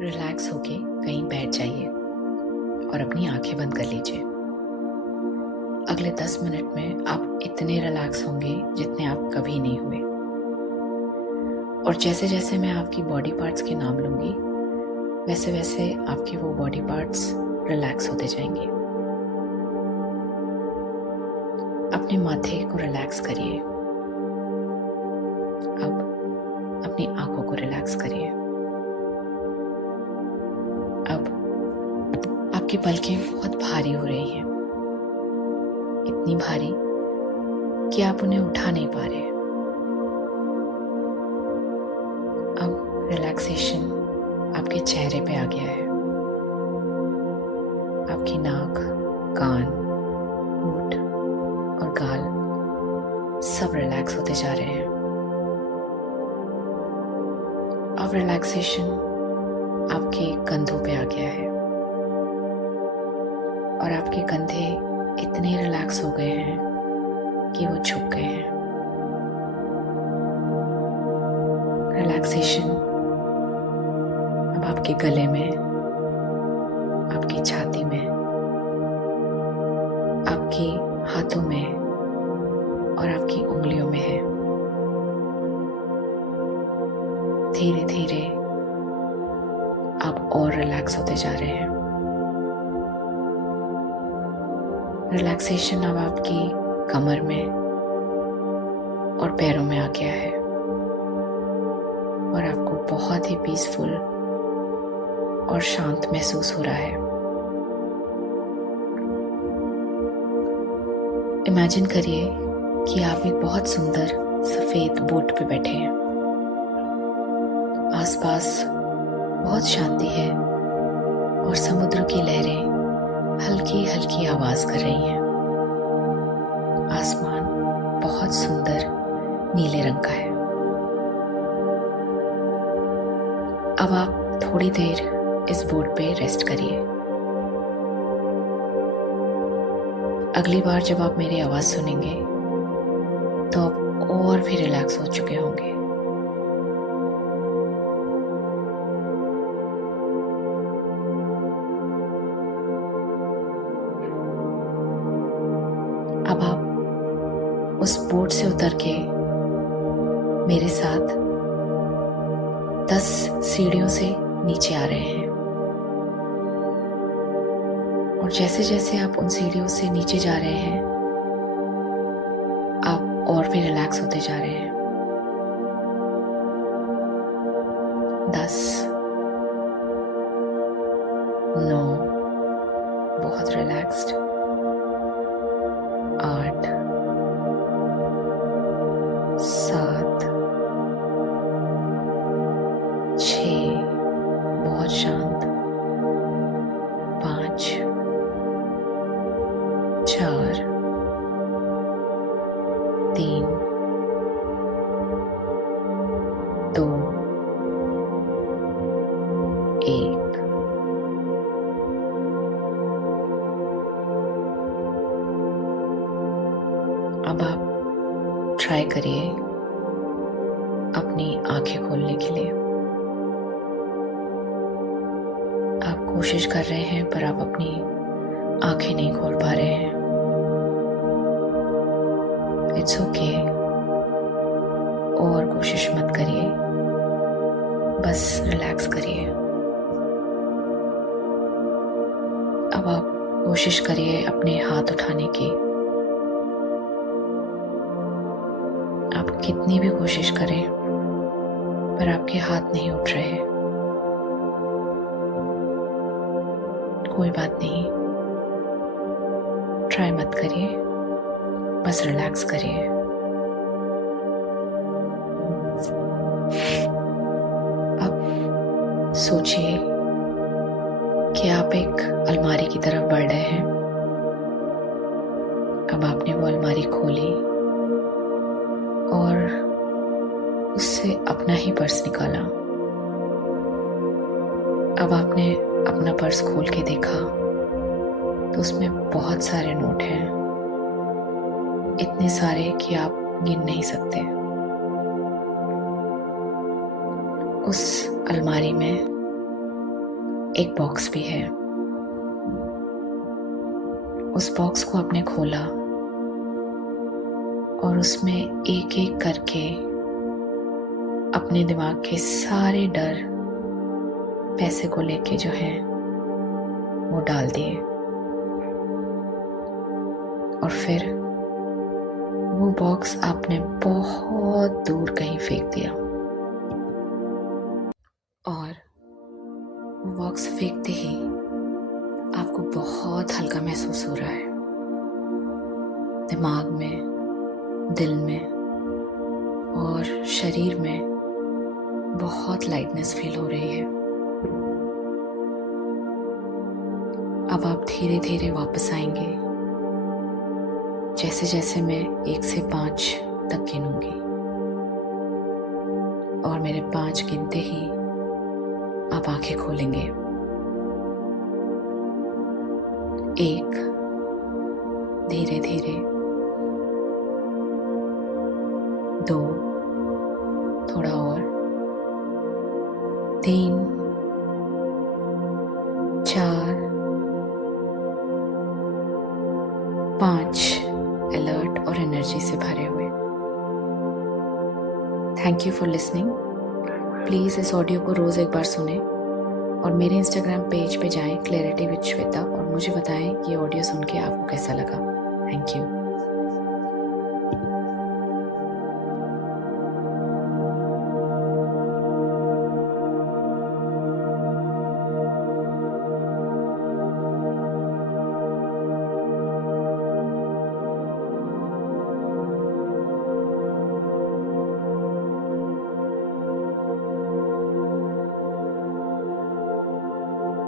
Relax होके कहीं बैठ जाइए और अपनी आंखें बंद कर लीजिए। अगले 10 मिनट में आप इतने रिलैक्स होंगे जितने आप कभी नहीं हुए। और जैसे जैसे मैं आपकी बॉडी पार्ट्स के नाम लूँगी, वैसे वैसे आपके वो बॉडी पार्ट्स रिलैक्स होते जाएंगे। अपने माथे को रिलैक्स करिए। अब अपनी आंखों को रिलैक्स करिए। अब आपकी पलकें बहुत भारी हो रही हैं, इतनी भारी कि आप उन्हें उठा नहीं पा रहे। अब रिलैक्सेशन आपके चेहरे पे आ गया है। आपकी नाक, कान, होंठ और गाल सब रिलैक्स होते जा रहे हैं। अब रिलैक्सेशन आपके कंधों पे आ गया है और आपके कंधे इतने रिलैक्स हो गए हैं कि वो झुक गए हैं। रिलैक्सेशन अब आपके गले में, आपकी छाती में, आपके हाथों में और आपकी उंगलियों में है। धीरे धीरे आप और रिलैक्स होते जा रहे हैं। रिलैक्सेशन अब आपकी कमर में और पैरों में आ गया है और आपको बहुत ही पीसफुल और शांत महसूस हो रहा है। इमेजिन करिए कि आप एक बहुत सुंदर सफेद बोट पे बैठे हैं। आसपास बहुत शांति है और समुद्र की लहरें हल्की हल्की आवाज कर रही हैं। आसमान बहुत सुंदर नीले रंग का है। अब आप थोड़ी देर इस बोट पे रेस्ट करिए। अगली बार जब आप मेरी आवाज सुनेंगे तो आप और भी रिलैक्स हो चुके होंगे। अब आप उस बोट से उतर के मेरे साथ 10 सीढ़ियों से नीचे आ रहे हैं और जैसे जैसे आप उन सीढ़ियों से नीचे जा रहे हैं, आप और भी रिलैक्स होते जा रहे हैं। 10, 9, बहुत रिलैक्स्ड, 8, 7, 6, बहुत शांत, 5, 4, 3, 2, 1। अब आप ट्राई करिए अपनी आंखें खोलने के लिए। आप कोशिश कर रहे हैं पर आप अपनी आंखें नहीं खोल पा रहे हैं। इट्स ओके, और कोशिश मत करिए, बस रिलैक्स करिए। अब आप कोशिश करिए अपने हाथ उठाने की। आप कितनी भी कोशिश करें पर आपके हाथ नहीं उठ रहे। कोई बात नहीं, ट्राई मत करिए, बस रिलैक्स करिए। अब सोचिए कि आप एक अलमारी की तरफ बढ़ रहे हैं। अब आपने वो अलमारी खोली और उससे अपना ही पर्स निकाला। अब आपने अपना पर्स खोल के देखा तो उसमें बहुत सारे नोट हैं, इतने सारे कि आप गिन नहीं सकते। उस अलमारी में एक बॉक्स भी है। उस बॉक्स को आपने खोला और उसमें एक एक करके अपने दिमाग के सारे डर पैसे को लेके जो है वो डाल दिए, और फिर वो बॉक्स आपने बहुत दूर कहीं फेंक दिया। और वो बॉक्स फेंकते ही आपको बहुत हल्का महसूस हो रहा है, दिमाग में, दिल में और शरीर में बहुत लाइटनेस फील हो रही है। अब आप धीरे धीरे वापस आएंगे, जैसे जैसे मैं 1 से 5 तक गिनूंगी, और मेरे 5 गिनते ही आप आंखें खोलेंगे। 1, धीरे धीरे, 2, थोड़ा और, 3, 4, 5 अलर्ट और एनर्जी से भरे हुए। Thank you for listening. Please इस ऑडियो को रोज़ एक बार सुने और मेरे इंस्टाग्राम पेज पे जाएं, क्लैरिटी विद श्वेता, और मुझे बताएं ये ऑडियो सुन के आपको कैसा लगा। Thank you.